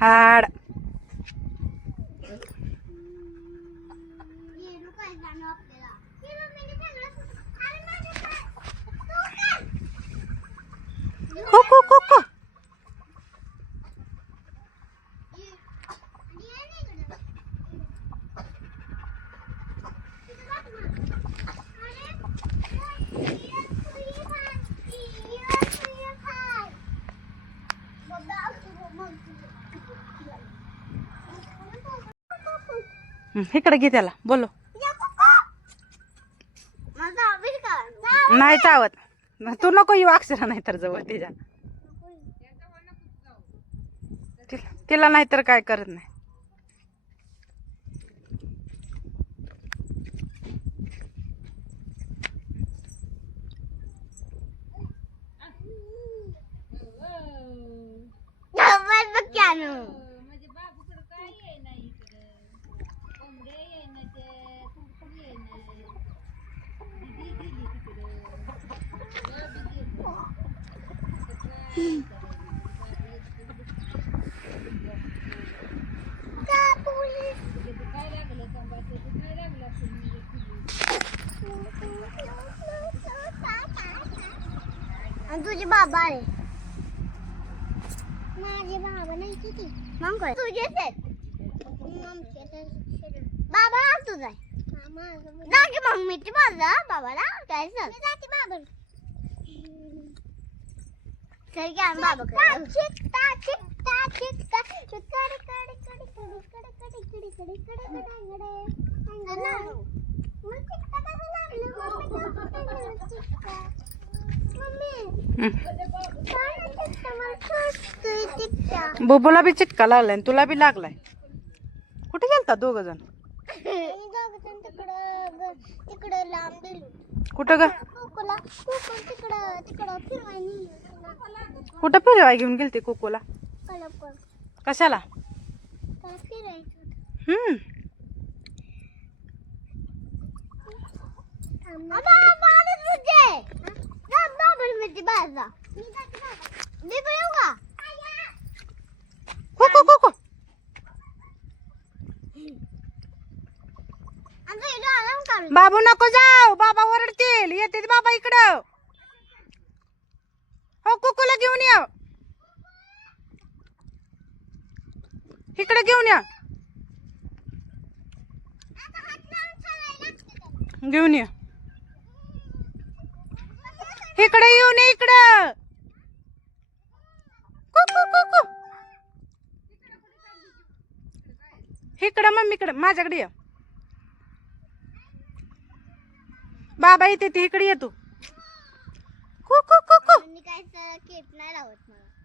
हाड को को को को इकडे घे त्याला बोलो नाही चावत तू नको येऊ अक्षरा नाही तर जवळ तिच्या तिला नाही तर काय करत नाही तुझे बाबा आहे माझे बाबा नाही किती मग काय तुझेच आहेत बाबा तुझा आहे मग मी ती माझा बाबाला काय सांग जाते बाबा सर क्या बाबा चिकता चिकता चिकता कडे कडे कडे कडे कडे कडे कडे कडे कडे मग चिकता कसं लागलं चिकता बुबूला बी चिटका लागलाय आणि तुला बी लागलाय कुठे गेलता दोघ जण तिकडे लांब दिली कुठं ग तिकडं फिरवायनी कुठं फिरवाय घेऊन गेलती कुकूला कशाला फिरायचं बाबू नको जाऊ बाबा ओरडतील येते बाबा इकडं हो कुकूला घेऊन या इकडे घेऊन या घेऊन या इकडे येऊन ये इकडं इकडं मम्मीकडं माझ्याकडे ये बाबा येते ती इकडे ये तू काय केट नाही लावत मला